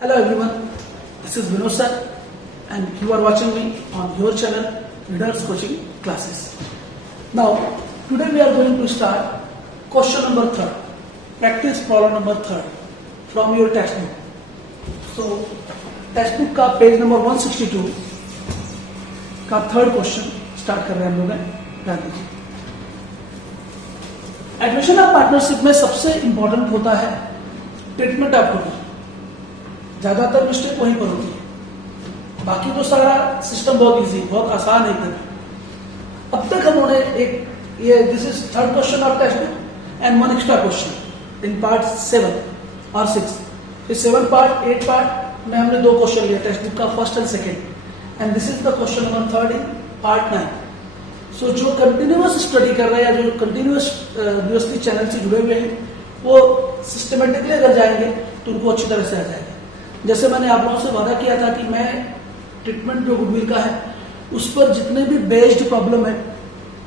Hello everyone, this is Vinod sir and you are watching me on your channel Leaders Coaching Classes. Now, today we are going to start question number 3, practice problem number 3 from your textbook. So, textbook का page number 162 का third question start कर रहे हैं हम लोग, ध्यान दीजिए। Admission of partnership में सबसे इंपॉर्टेंट होता है ट्रीटमेंट ऑफ गुडविल। ज्यादातर मिस्टेक वहीं पर होती है, बाकी तो सारा सिस्टम बहुत इजी, बहुत आसान है एकदम। अब तक हमने एक ये this is third question of text book and one extra question in part 7 और 6। फिर 7 पार्ट 8 पार्ट में हमने 2 क्वेश्चन लिए टेक्स्ट बुक का, first and second, and this is the question number 3 in part 9। सो जो कंटिन्यूअस स्टडी कर रहे हैं या जो कंटिन्यूअस यूनिवर्सिटी चैनल से जुड़े हुए हैं वो सिस्टमेटिकली अगर जाएंगे तो उनको अच्छी तरह से आ जाएगा। जैसे मैंने आप लोगों से वादा किया था कि मैं ट्रीटमेंट जो गुडविल का है उस पर जितने भी बेस्ड प्रॉब्लम है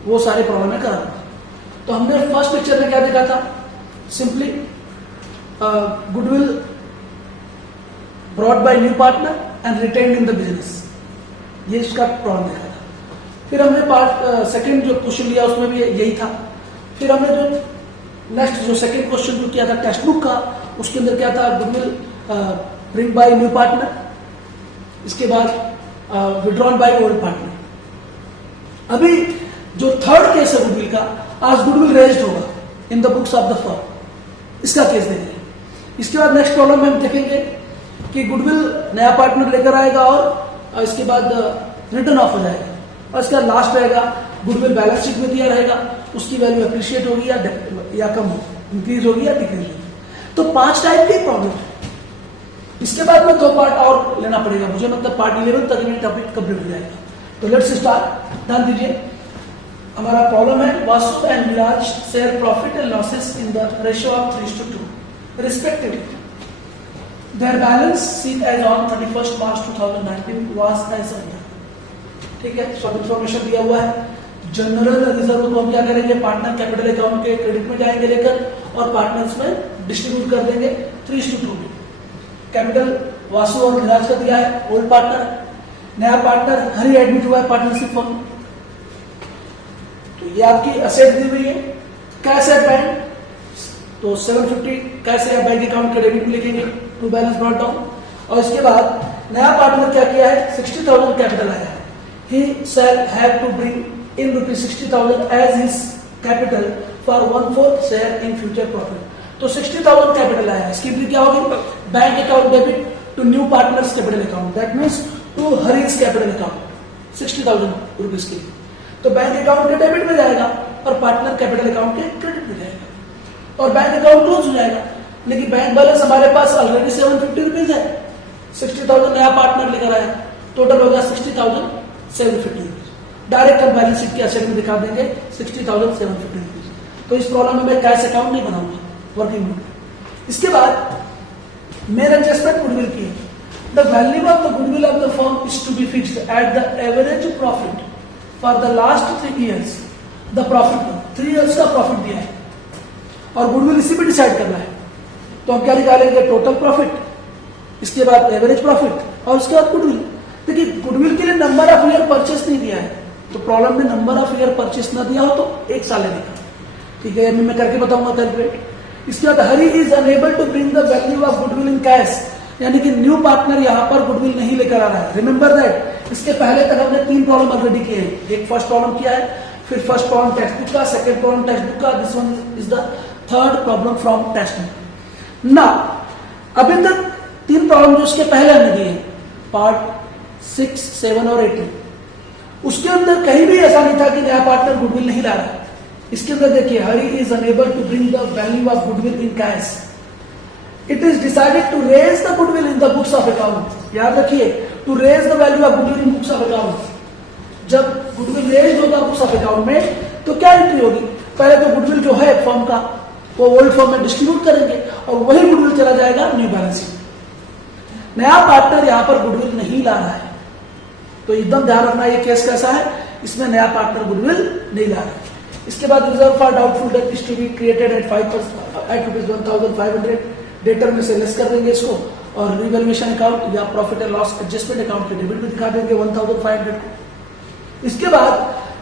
वो सारे प्रॉब्लम है कराऊंगा। तो हमने फर्स्ट लेक्चर में क्या देखा था, simply goodwill brought by new partner and retained in the business, ये इसका प्रॉब्लम देखा था। फिर हमने पार्ट सेकंड जो क्वेश्चन लिया उसमें भी यही था। फिर हमने जो नेक्स्ट जो सेकंड क्वेश्चन जो किया था टेक्स्ट बुक का, उसके अंदर क्या था, goodwill bring by new partner, इसके बाद विड्रॉन बाय ओल्ड पार्टनर। अभी जो थर्ड केस है गुडविल का, आज गुडविल रेज्ड होगा इन the books of the firm, इसका केस देखेंगे। इसके बाद नेक्स्ट प्रॉब्लम में हम देखेंगे कि गुडविल नया पार्टनर लेकर आएगा और इसके बाद रिटर्न ऑफ हो जाएगा, और इसका लास्ट रहेगा गुडविल बैलेंस शीट में दिया रहेगा, उसकी वैल्यू अप्रिशिएट होगी या कम होगी, इंक्रीज होगी या डिक्रीज होगी। तो 5 टाइप के प्रॉब्लम है। इसके बाद में 2 पार्ट और लेना पड़ेगा मुझे, मतलब पार्ट 11 तक ये टॉपिक कंप्लीट हो जाएगा। तो लेट्स स्टार्ट, ध्यान दीजिए। हमारा प्रॉब्लम है Vasu and Viraj share profit and losses in the ratio of 3:2 respectively. Their balance sheet as on 31 March 2019 was as under. ठीक है, सब इंफॉर्मेशन दिया हुआ है। जनरल रिजर्व को हम क्या करेंगे, पार्टनर कैपिटल अकाउंट के क्रेडिट में जाएंगे लेकर और पार्टनर्स में डिस्ट्रीब्यूट कर देंगे 3:2 में। कैपिटल वासु और विराज का दिया है, ओल्ड पार्टनर, नया पार्टनर हरी एडमिट हुआ है पार्टनरशिप फर्म। तो ये आपकी असेट दी हुई है, कैश एट बैंक, तो 750 कैश या बैंक अकाउंट के डेबिट में लिखेंगे टू बैलेंस ब्रॉट डाउन। और इसके बाद नया पार्टनर क्या किया है, 60,000 कैपिटल आया है। He shall have to bring in ₹60,000 as his capital for 1/4 share in future profit. तो 60,000 कैपिटल आया है, इसकी भी क्या होगी, bank account debit to new partners capital account, that means to Hari's capital account 60,000 rupees के लिए। तो बैंक अकाउंट के डेबिट में जाएगा और पार्टनर कैपिटल अकाउंट के क्रेडिट में जाएगा और बैंक अकाउंट क्लोज हो जाएगा। लेकिन बैंक बैलेंस हमारे पास ऑलरेडी 750 रुपीज है, 60,000 नया पार्टनर लेकर आया, टोटल होगा 60,750 रुपीज। डायरेक्ट हम बैलेंस शीट के असेट में दिखा देंगे 60,750 रुपीज। तो इस प्रॉब्लम में मैं कैश अकाउंट नहीं बनाऊंगा, वर्किंग नोट। इसके बाद मेन एडजस्टमेंट गुडविल की है। The value of the goodwill of the firm is to be fixed at the average profit for the last 3 years। The profit 3 years का profit दिया है और गुडविल इसी पे डिसाइड करना है। तो हम क्या निकालेंगे, टोटल प्रॉफिट, इसके बाद एवरेज प्रॉफिट और उसके बाद गुडविल। देखिए गुडविल के लिए नंबर ऑफ ईयर परचेस नहीं दिया है, तो प्रॉब्लम में नंबर ऑफ ईयर परचेस ना दिया हो तो 1 साल लगेगा। ठीक है, मैं करके बताऊंगा कैलकुलेट। इसके बाद Hari is unable to bring the value of goodwill in cash, यानी कि न्यू पार्टनर यहां पर गुडविल नहीं लेकर आ रहा है। रिमेंबर दैट इसके पहले तक हमने 3 प्रॉब्लम ऑलरेडी किए हैं। एक फर्स्ट प्रॉब्लम किया है, फिर फर्स्ट प्रॉब्लम टेक्स्ट बुक का, सेकंड प्रॉब्लम टेक्स्ट बुक का, this one is the third problem from text book. ना अभी तक 3 प्रॉब्लम जो उसके पहले हमने दिए पार्ट 6, 7 और 8 में, उसके अंदर कहीं भी ऐसा नहीं था कि नया पार्टनर गुडविल नहीं ला रहा है। इसके अंदर देखिए, Hari is unable to bring the value of goodwill in cash. It is decided to raise the goodwill in the books of account. याद रखिए, to raise the value of goodwill in books of account. जब goodwill raise होगा books of account में तो क्या entry होगी, पहले तो गुडविल जो है फर्म का वो ओल्ड फर्म में डिस्ट्रीब्यूट करेंगे और वही गुडविल चला जाएगा न्यू बैलेंस शीट। नया पार्टनर यहां पर गुडविल नहीं ला रहा है, तो एकदम ध्यान रखना ये केस कैसा है, इसमें नया पार्टनर गुडविल नहीं ला रहा है। इसके बाद reserve for doubtful debt is to be created at 5% at ₹1,500। Debtor में से लेस कर देंगे इसको और रिवैल्यूएशन अकाउंट या profit and loss adjustment account के डेबिट में दिखा देंगे 1500 को। इसके बाद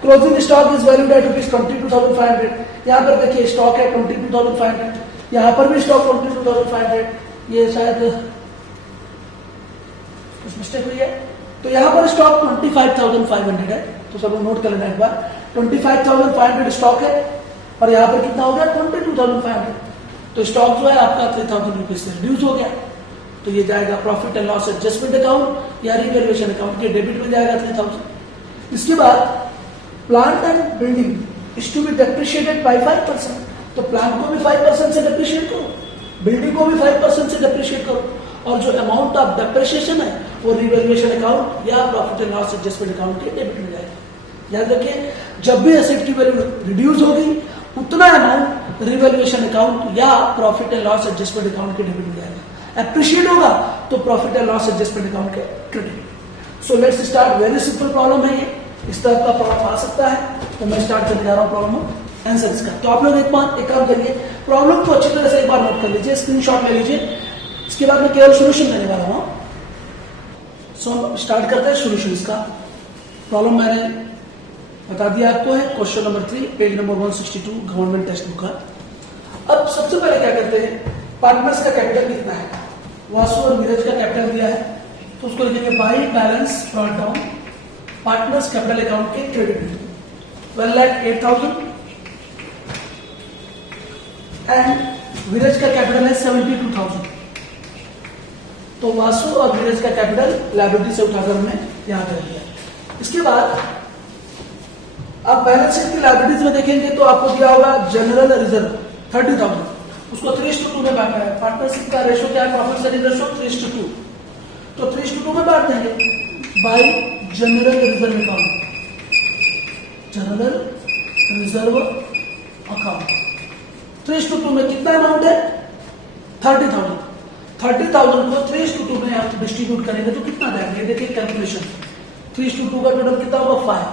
closing stock is valued at ₹22,500। यहाँ पर देखिए स्टॉक है 22,500, यहाँ पर भी स्टॉक 22,500, ये शायद कुछ मिस्टेक हुई है, तो यहाँ पर स्टॉक 25,500 है, तो सब लोग नोट कर लेना एक बार। 25,500 स्टॉक है और यहाँ पर कितना हो गया 22,500, तो स्टॉक जो है आपका 3,000 रुपीज से रिड्यूस हो गया, तो ये जाएगा profit and loss adjustment account या रिवैल्यूएशन अकाउंट के डेबिट में जाएगा 3,000। इसके बाद plant and building is to be depreciated by 5%, तो प्लांट को भी 5% से डेप्रिशिएट करो, बिल्डिंग को भी 5% से डेप्रिशिएट करो, और जो अमाउंट ऑफ डेप्रिशिएशन है वो रिवैल्यूएशन अकाउंट या profit and loss adjustment account के डेबिट में जाएगा। याद रखिए जब भी एसेट की वैल्यू रिड्यूस होगी उतना अमाउंट रिवैल्यूएशन अकाउंट या profit and loss adjustment account के डेबिट में जाएगा। एप्रिशिएट होगा तो profit and loss adjustment account के credit. So let's start, very simple problem है ये, इस तरह का प्रॉब्लम आ सकता है, तो मैं स्टार्ट करने जा रहा हूँ प्रॉब्लम आंसर इसका। तो आप लोग एक काम करिए, प्रॉब्लम को अच्छी तरह से एक बार नोट कर लीजिए, स्क्रीनशॉट ले लीजिए, इसके बाद मैं केवल सोल्यूशन देने वाला हूँ। सो हम स्टार्ट करते हैं सोल्यूशन इसका। प्रॉब्लम मैंने बता दिया आपको है, question number 3 page number 162 government text book का। अब सबसे पहले क्या करते हैं, पार्टनर्स का कैपिटल कितना है, वासु और नीरज का कैपिटल दिया है, तो उसको लिखेंगे by balance brought down partners capital account के क्रेडिट में 12,08,000 एंड वीरज का कैपिटल है 72,000, तो वासु और वीरज का कैपिटल लायबिलिटी से उठाकर हमने यहां कर दिया। इसके बाद आप बैलेंस शीट की लायबिलिटीज में देखेंगे तो आपको दिया होगा जनरल रिजर्व 30,000, उसको 3:2 में बांटा है। पार्टनरशिप का रेशो क्या है, प्रॉफिट शेयरिंग रेशो 3:2, तो 3:2 में बांट देंगे bye general reserve account, general reserve account 3:2 में कितना अमाउंट है 30,000, 30,000 को 3:2 में आप डिस्ट्रीब्यूट करेंगे तो कितना जाएगा, देखिए कैलकुलेशन 3:2 का टोटल कितना होगा 5,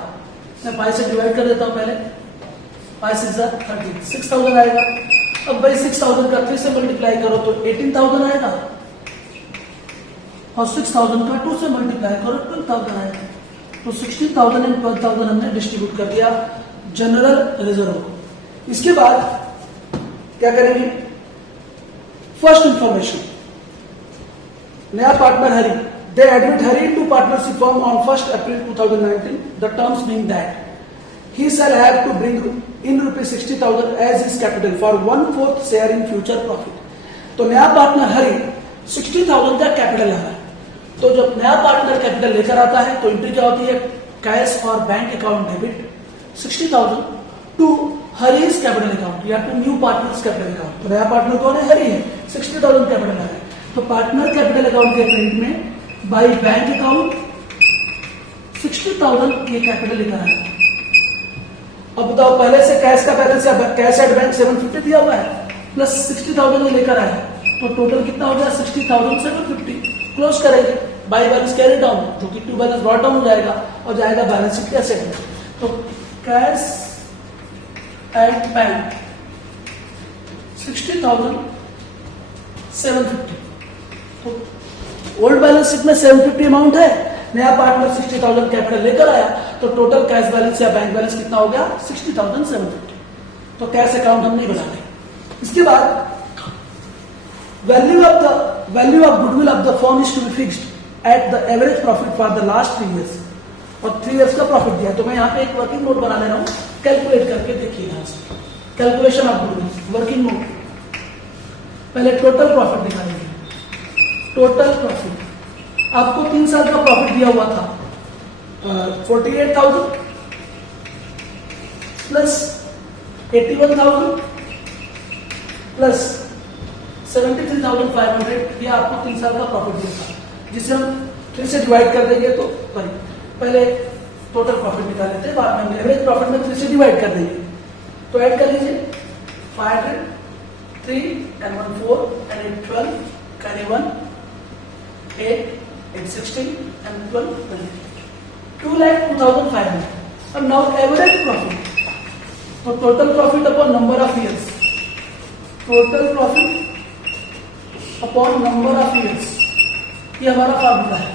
मैं 5 से डिवाइड कर देता हूं पहले, 5 6 30, 6,000 आएगा। अब भाई 6,000 का 3 से मल्टीप्लाई करो तो 18,000 आएगा, और 6,000 का 2 से मल्टीप्लाई करो 12,000 आएगा, तो 16,000 एंड 12,000 हमने डिस्ट्रीब्यूट कर दिया जनरल रिजर्व को। इसके बाद क्या करेंगे, फर्स्ट इंफॉर्मेशन, नया partner Hari, they admit Hari into partnership firm on 1st April 2019, the terms being that he shall have to bring in ₹60,000 as his capital for 1/4 share in future profit। तो नया partner हरी 60,000 का capital ला रहा है, तो जब नया partner capital लेकर आता है तो एंट्री क्या होती है, कैश और bank account debit 60,000 to Hari's capital account या to new partners capital account. तो नया पार्टनर कौन है, हरी है, 60,000 कैपिटल आ रहा है, तो पार्टनर कैपिटल अकाउंट के क्रेडिट में बाई बैंक अकाउंट 60,000 ये कैपिटल लेकर आया। अब बताओ पहले से कैश का बैलेंस या कैश एट बैंक 750 दिया हुआ है, प्लस 60,000 ये लेकर आया, तो टोटल कितना हो गया 60,750, क्लोज करेंगे बाई बैलेंस कैरी डाउन, जो कि टू बैलेंस ब्रॉट डाउन हो जाएगा और जाएगा बैलेंस शीट के एसेट में। तो कैश एट बैंक 60,750, तो ओल्ड बैलेंस शीट में 750 अमाउंट है, नया पार्टनर 60,000 कैपिटल लेकर आया, तो टोटल कैश बैलेंस या बैंक बैलेंस कितना हो गया 60,750, तो कैश अकाउंट हम नहीं बनाते। इसके बाद value of goodwill of the firm is to be fixed at the average profit for the last 3 years, और 3 years का प्रॉफिट दिया, तो मैं यहाँ पे एक वर्किंग नोट बना ले रहा हूँ, कैलकुलेट करके देखिए यहां से calculation of goodwill working note. पहले टोटल प्रॉफिट निकालेंगे, टोटल प्रॉफिट आपको 3 साल का प्रॉफिट दिया हुआ था 48,000 प्लस 81,000 प्लस 73,500, ये आपको 3 साल का प्रॉफिट दिया था, जिसे हम 3 से डिवाइड कर देंगे तो पहले टोटल प्रॉफिट निकाल लेते हैं, बाद में एवरेज प्रॉफिट में 3 से डिवाइड कर देंगे, तो ऐड कर लीजिए 500 3 and 1 4 and 8 12 carry 1 8 8 16 and 12 2,02,500। अब नाउ एवरेज प्रॉफिट, तो total profit upon number of years, total profit upon number of years, ये हमारा फार्मूला है।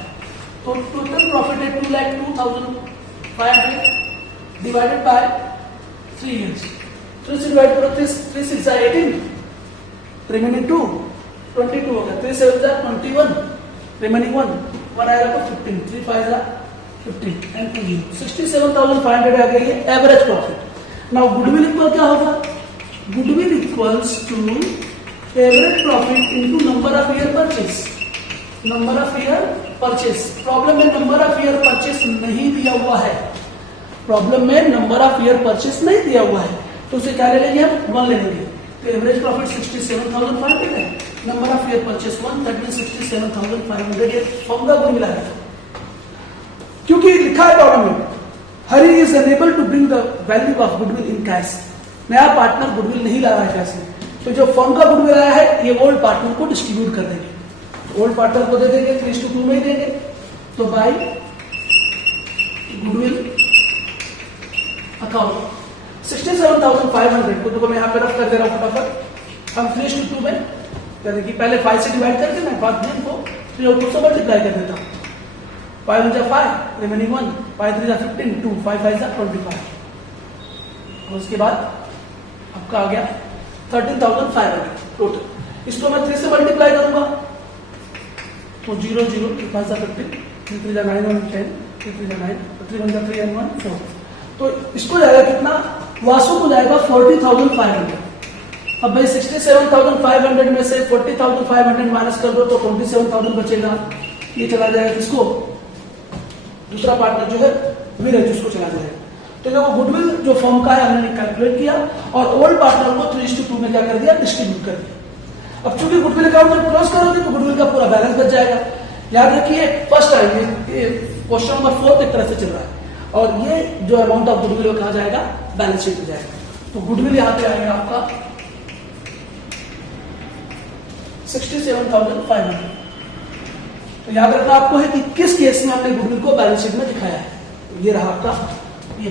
तो टोटल प्रॉफिट है 2,02,500 डिवाइडेड बाय 3 years। 3 से डिवाइड करो, 3 6 18, रिमेनिंग 2 22 होगा, 3 7 21, रिमेनिंग 1 आएगा तो 15, 3 5 15 एंड 2 0, 67,500 आ गई है average profit. Now goodwill equal क्या होगा? Goodwill equals to average profit into number of year purchase. Number of year purchase, problem में नंबर ऑफ ईयर परचेस नहीं दिया हुआ है, प्रॉब्लम में नंबर ऑफ ईयर परचेस नहीं दिया हुआ है, तो उसे क्या ले लेंगे हम? 1 ले लेंगे। तो एवरेज प्रॉफिट 67,500 है, number of year purchase 1, that means 67,500 ये फर्म का गुड मिला है। क्योंकि लिखा है प्रॉब्लम में, Hari is unable to bring the value of goodwill in cash. नया पार्टनर गुडविल नहीं ला रहा है कैश में, तो जो फर्म का गुडविल आया है ये ओल्ड पार्टनर को डिस्ट्रीब्यूट कर देंगे। ओल्ड पार्टनर को दे देंगे 3:2 में ही देंगे। तो बाय गुडविल अकाउंट 67,500 को तो मैं यहाँ पे रफ कर दे रहा हूँ फटाफट। हम 3:2 में यानी कि पहले 5 से डिवाइड करके मैं बाद में इनको 3 और 2 से मल्टीप्लाई कर देता हूँ। 5 1 5, रिमेनिंग 1, 5 3 15, 2 5 5 25। और उसके बाद आपका आ गया 13,500 टोटल। इसको मैं 3 से मल्टीप्लाई करूंगा तो 0 0 5 15, 3 3 9 1 10, 3 3 9, 3 1 3 and 1 4। तो इसको जाएगा कितना? वासु को जाएगा 40,500। अब भाई 67,500 में से 40,500 माइनस कर दो तो 27,000 बचेगा। ये चला जाएगा किसको? दूसरा पार्टनर जो है वीरेज, उसको चला जाएगा। तो देखो गुडविल जो फर्म का है हमने कैलकुलेट किया और ओल्ड पार्टनर को 3:2 में क्या कर दिया? डिस्ट्रीब्यूट कर दिया। अब चूंकि गुडविल अकाउंट में क्लोज करोगे तो गुडविल का पूरा बैलेंस बच जाएगा। याद रखिए फर्स्ट टाइम ये क्वेश्चन नंबर 4 एक तरह से चल रहा है और ये जो अमाउंट ऑफ गुडविल वो कहा जाएगा? बैलेंस शीट में जाएगा। तो गुडविल यहाँ पे आएगा आपका 67,500। तो याद रखना आपको है कि किस केस में हमने गुडविल को बैलेंस शीट में दिखाया है। ये रहा आपका ये।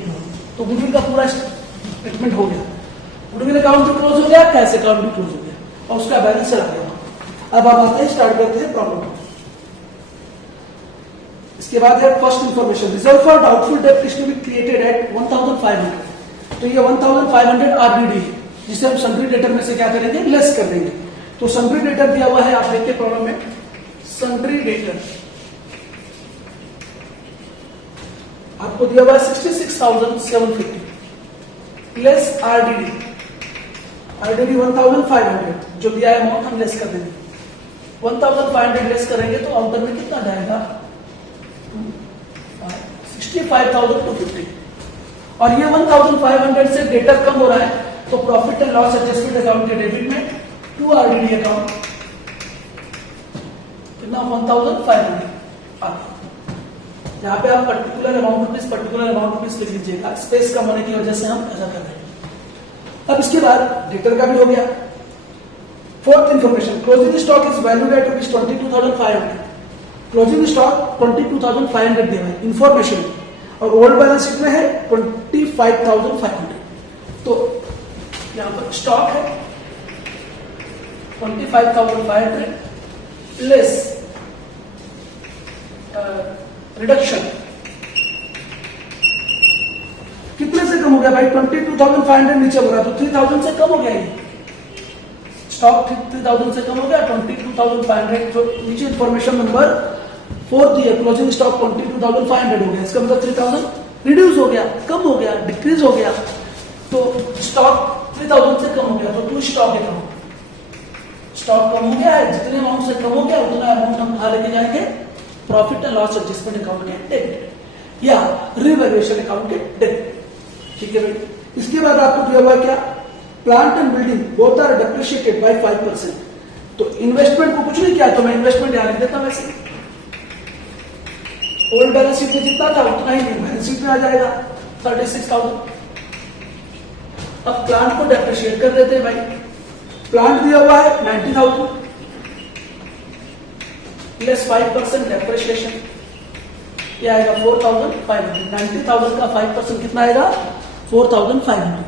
तो गुडविल का पूरा स्टेटमेंट हो गया, गुडविल अकाउंट भी क्लोज हो गया, कैश अकाउंट भी क्लोज हो गया और उसका बैलेंस चला गया। अब आप आते हैं, स्टार्ट करते हैं प्रॉब्लम। इसके बाद है first information, reserve for doubtful debt is to be created at 1,500। तो ये 1,500 आरडीडी है जिसे हम सन्ड्री डेटर में से क्या करेंगे? लेस कर देंगे। तो सन्ड्री डेटर दिया हुआ है, आप देखिए प्रॉब्लम में सन्ड्री डेटर आपको दिया हुआ है 66,750 प्लस आरडीडी। आरडीडी 1,500 जो दिया है अमाउंट हम लेस कर देंगे। 1,500 लेस करेंगे तो आउटर में कितना जाएगा? 65,250। और ये 1,500 से डेटर कम हो रहा है तो profit and loss adjustment account के डेबिट में 2 आरडीडी अकाउंट कितना? 1,500। यहाँ पे आप पर्टिकुलर अमाउंट रुपीज लिख लीजिएगा, स्पेस कम होने की वजह से हम ऐसा कर रहे हैं। अब इसके बाद डेटर का भी हो गया। Fourth information, closing stock is valued eight rupees 22,500। Closing stock 22,500 दिया है इंफॉर्मेशन और ओल्ड बैलेंस शीट में है 25,500। तो यहाँ पर स्टॉक है 25,500 प्लस रिडक्शन कितने से कम हो गया भाई? 22,500 नीचे हो रहा तो 3,000 से कम हो गया। ये स्टॉक 3,000 से कम हो गया, 22,500 जो नीचे इंफॉर्मेशन नंबर 4 दी है, क्लोजिंग स्टॉक 22,500 हो गया। इसका मतलब 3,000 रिड्यूस हो गया, कम हो गया, डिक्रीज हो गया। तो स्टॉक 3,000 से कम हो गया तो 2 स्टॉक अकाउंट, स्टॉक कम हो गया है, जितने अमाउंट से कम हो गया उतना अमाउंट हम कहा लेके जाएंगे? Profit and loss adjustment account के डेबिट या रिवैल्यूएशन अकाउंट के डेबिट। ठीक है भाई। इसके बाद आपको दिया हुआ क्या? Plant and building both are depreciated by 5%। तो इन्वेस्टमेंट को कुछ नहीं किया तो मैं इन्वेस्टमेंट यहां लिख देता हूं। वैसे ओल्ड बैलेंस शीट में जितना था उतना ही बैलेंस शीट में आ जाएगा 36,000। अब प्लांट को डेप्रिशिएट कर देते हैं भाई। प्लांट दिया हुआ है 90,000 प्लस 5% डेप्रिशिएशन, ये आएगा 4,500। 90,000 का 5% कितना आएगा? 4,500।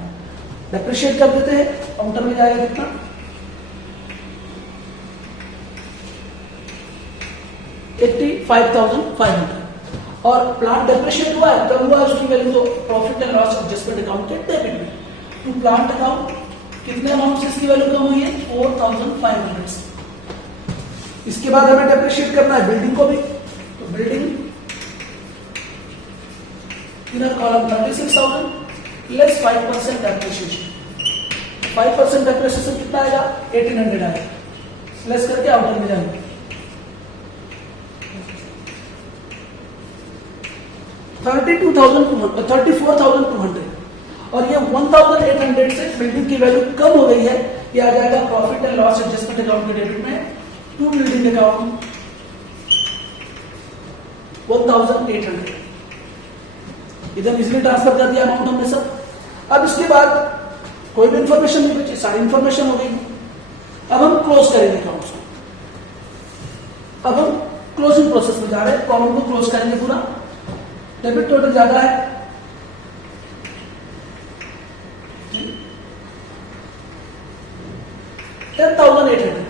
डेप्रिशिएट कर देते हैं, काउंटर में जाएगा कितना? 85,500 और प्लांट डेप्रिशिएट हुआ है, तब हुआ उसकी वैल्यू तो profit and loss adjustment account के डेबिट में। टू प्लांट अकाउंट कितने अमाउंट से इसकी वैल्यू कम हुई है? 4,500 से। इसके बाद हमें डेप्रिशिएट करना है बिल्डिंग को भी, तो building inner column 36,000 less 5% depreciation. 5% depreciation कितना आएगा? 1,800 आएगा, लेस करके आउटर में जाएंगे। 34,200 और ये 1,800 से बिल्डिंग की वैल्यू कम हो गई है, ये आ जाएगा profit and loss adjustment account के डेबिट में। टू बिल्डिंग अकाउंट 1,800 इधर इजिली ट्रांसफर कर दिया अमाउंट हमने सब। अब इसके बाद कोई भी इंफॉर्मेशन नहीं बची, सारी इंफॉर्मेशन हो गई। अब हम क्लोज करेंगे अकाउंट्स को। अब हम क्लोजिंग प्रोसेस में जा रहे हैं, कॉलम को क्लोज करेंगे पूरा। डेबिट टोटल ज्यादा है 10,800,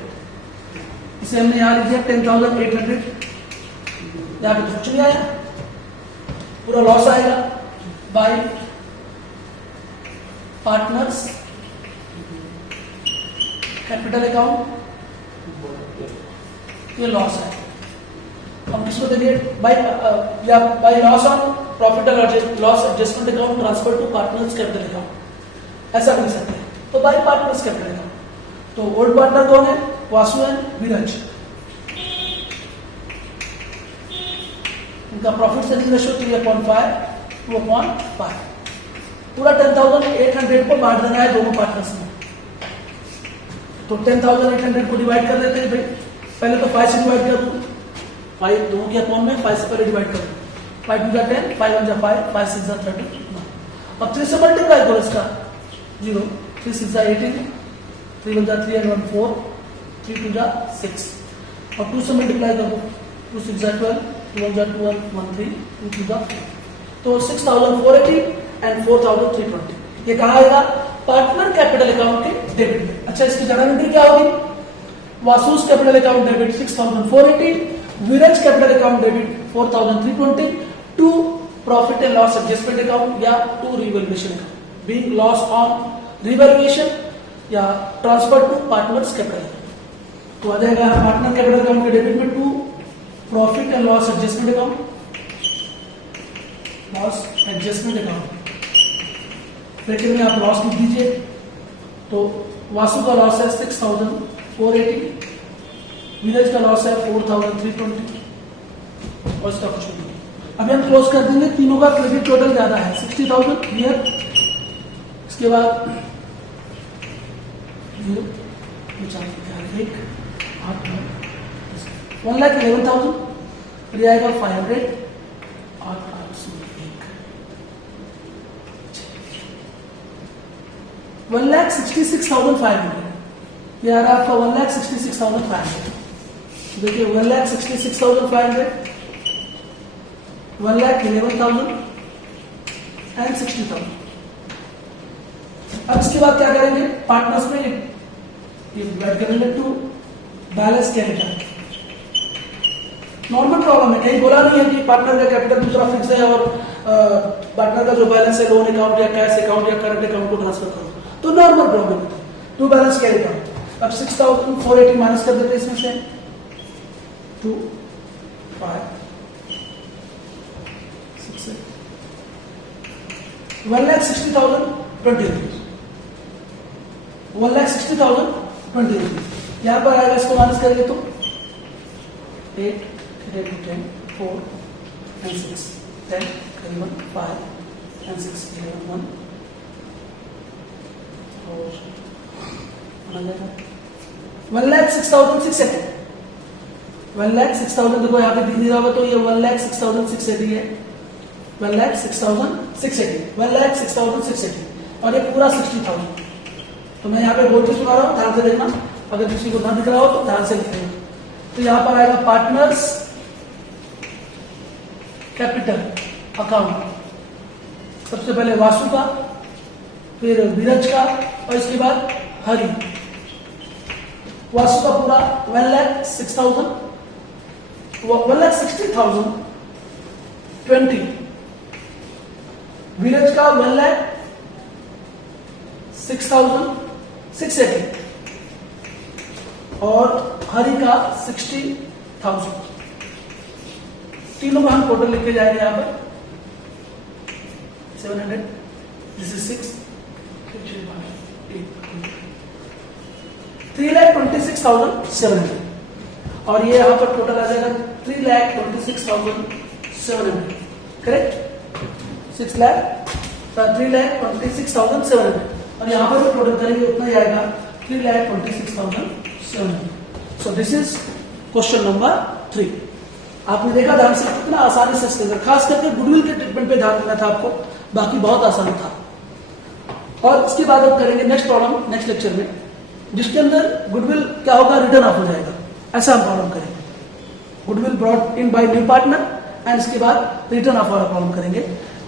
इसे हमने यहां लिख दिया 10,800। यहां पे कुछ नहीं आया, पूरा लॉस आएगा बाय पार्टनर्स कैपिटल अकाउंट, ये लॉस है। हम किसको देंगे? By loss on profit and loss adjustment account transfer to partners capital account, ऐसा भी सकते हैं। तो बाय पार्टनर्स कैपिटल अकाउंट, तो ओल्ड पार्टनर कौन है? वासु एंड विराज। इनका प्रॉफिट सेलिंग रेशियो 3/5 2/5। पूरा 10,800 को बांट देना है दोनों पार्टनर्स में। तो 10,800 को डिवाइड कर देते हैं भाई। पहले तो 5 से डिवाइड कर दूं, 5 दोनों के अपॉन में 5 से पहले डिवाइड कर दूं। 5 2 जा 10, 5 1 जा 5, 5 6 जा 30। अब 3 से मल्टीप्लाई करो इसका 0, 3 6 जा 18, 3 1 जा 3 and 1 4, 3 2 जा 6 और 2 से मल्टीप्लाई कर दो, 2 6 जा 12, 2 1 जा 2 1 3, 2 2 जा 4। तो 6,480 and 4,320 ये कहाँ आएगा? पार्टनर कैपिटल अकाउंट के डेबिट में। अच्छा, इसकी जर्नल एंट्री क्या होगी? Vasu's capital account debit 6,480, Viraj capital account debit 4,320 to profit and loss adjustment account या to revaluation account, being loss on revaluation या ट्रांसफर टू पार्टनर्स कैपिटल। तो आ जाएगा पार्टनर कैपिटल अकाउंट के डेबिट में to profit and loss adjustment account, loss adjustment account. Bracket में आप loss लिख दीजिए। तो वासु का लॉस है 6,480, विराज का लॉस है 4,320 और इसका कुछ नहीं। अभी हम क्लोज कर देंगे, तीनों का क्रेडिट टोटल ज्यादा है 60,000 क्लियर। इसके बाद 1,11,000 फिर आएगा 500 और 1,66,500 ये आ रहा है आपका 1,66,500। देखिए 1,66,500, 1,11,000 एंड 60,000। अब इसके बाद क्या करेंगे? पार्टनर्स में ये डिवाइड करेंगे to balance capital. Normal problem है, कहीं बोला नहीं है कि पार्टनर का कैपिटल दूसरा फिक्स है और पार्टनर का जो बैलेंस है लोन अकाउंट या कैश अकाउंट या करंट अकाउंट को ट्रांसफर करो, तो नॉर्मल प्रॉब्लम है। To balance carry account. अब 6,480 माइनस कर देते हैं इसमें से 2 5 6 1,60,020 रुपीज, 1,60,020 रुपीज। यहां पर आएगा, इसको माइनस करेंगे तो 8 10 4 and 6 10 11 5 and 6 11 1 और 1,06,680। 1,06,000 देखो यहाँ पे दिख नहीं रहा होगा, तो ये 1,06,680 है। 1,06,680 1,06,680 और ये पूरा 60,000। तो मैं यहाँ पे बोल के सुना रहा हूँ, ध्यान से देखना, अगर किसी को ना दिख रहा हो तो ध्यान से लिखेंगे। तो यहाँ पर आएगा पार्टनर्स कैपिटल अकाउंट, सबसे पहले वासु का, फिर विराज का और इसके बाद हरि। वासु का पूरा 1,06,000, 1,60,000 20, विलेज का 1,06,680 और हरी का 60,000। तीनों का हम टोटल लिख के जाएंगे यहां पर 700, दिस इज 6, 3,26,700 और ये यहां पर टोटल आ जाएगा 3,26,700, करेक्ट? 3,26,700 और यहां पर भी टोटल करेंगे उतना ही आएगा 3,26,700। So this is question number 3। आपने देखा ध्यान से कितना आसानी से इसके खास करके गुडविल के ट्रीटमेंट पे ध्यान देना था आपको, बाकी बहुत आसान था। और इसके बाद अब करेंगे नेक्स्ट प्रॉब्लम नेक्स्ट लेक्चर में, जिसके अंदर गुडविल क्या होगा, रिटर्न ऑफ हो जाएगा। ऐसा हम प्रॉब्लम करेंगे, goodwill brought in by new partner and इसके बाद रिटर्न ऑफ वाला प्रॉब्लम करेंगे।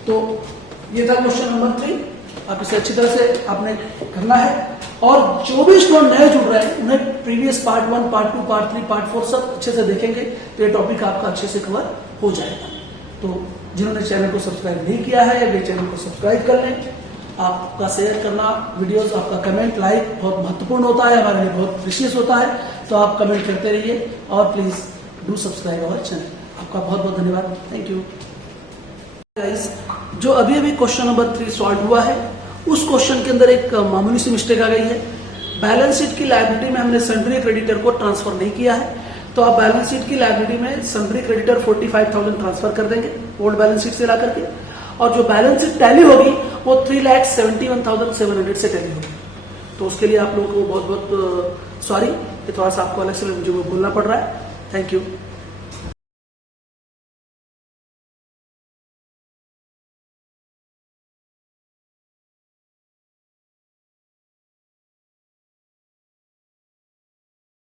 तो ये था क्वेश्चन नंबर 3। आप इसे अच्छी तरह से आपने करना है और जो भी स्टूडेंट नए जुड़ रहे हैं उन्हें previous part 1, part 2, part 3, part 4 सब अच्छे से देखेंगे तो ये टॉपिक आपका अच्छे से कवर हो जाएगा। तो जिन्होंने चैनल को सब्सक्राइब नहीं किया है वे चैनल को सब्सक्राइब कर लें। आपका शेयर करना वीडियोस, आपका कमेंट लाइक बहुत महत्वपूर्ण होता है, हमारे लिए बहुत प्रीशियस होता है। तो आप कमेंट करते रहिए और please do subscribe our channel. आपका बहुत बहुत धन्यवाद, थैंक यू गाइस। जो अभी अभी क्वेश्चन नंबर 3 सॉल्व हुआ है उस क्वेश्चन के अंदर एक मामूली सी मिस्टेक आ गई है। बैलेंस शीट की लायबिलिटी में हमने सन्ड्री क्रेडिटर को ट्रांसफर नहीं किया है, तो आप बैलेंस शीट की लायबिलिटी में सन्ड्री क्रेडिटर 45,000 ट्रांसफर कर देंगे ओल्ड बैलेंस शीट से ला करके, और जो बैलेंस शीट टैली होगी वो 3,71,700 से टैली होगी। तो उसके लिए आप लोगों को बहुत बहुत सॉरी, थोड़ा सा आपको अलग से मुझे बोलना पड़ रहा है। Thank you.